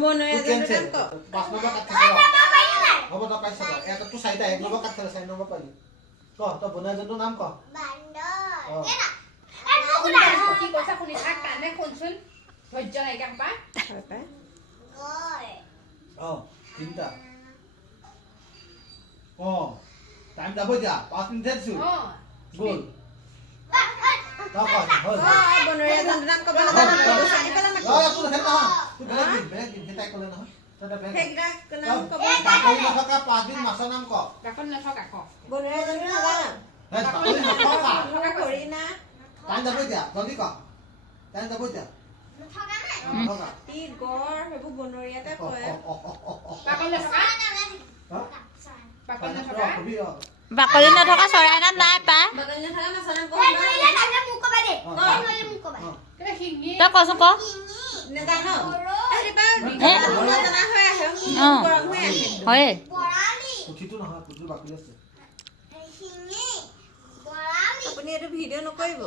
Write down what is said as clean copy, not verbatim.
বনৰীয়া জন্তুৰ নাম ক 5 নম্বৰ কাট হ'ব তই পাইছ এটা তো চাইটা 1 নম্বৰ কাট 4 নম্বৰ পালি ক তই বনৰীয়া জন্তুৰ নাম ক বান্দৰ কি কৈছা শুনি থাক কানে শুনচোন ধৈৰ্য নাইকিয়া পা হয় পাই তিনটা টাইম যাব যা 5 মিনিট দিছো বল তই ক হ'ল বনৰীয়া জন্তুৰ নাম ক'ব নাজানো তই চাই পেলাই তুই হেল নহয় তুই বেলেগ দিন হেতাই ক'লে নহয় তই বেলেগ সেইকেইটা নাম ক'ব বাকলি নথকা 5 দিন মাছৰ নাম ক বাকল নথকা ক বনৰীয়া জন্তু নাজানো বাকলি নথকা হৰিণা টাইম যাব যা জলদি ক টাইম যাব যা নথকা নাই নথকা ই গড় সেইবোৰ বনৰীয়াতে কয় বাকল নথকা বাকল নথকা বাকলি নথকা চৰাই নাম নাই পাই বাকলি নথকা মাছৰ নাম ক'ব এই নইলে তাকে মোক কবা দে নইলে মোক কবা কেলে হিংগি তই কচোন ক নাজানো হে নজনা হৈ আহে গৰম হৈ আহে হয় বৰালি পুঠিটো নহয় পুঠিটো বাকলি আছে শিঙি বৰালি আপুনি এইটো ভিডিঅ' নকৰিব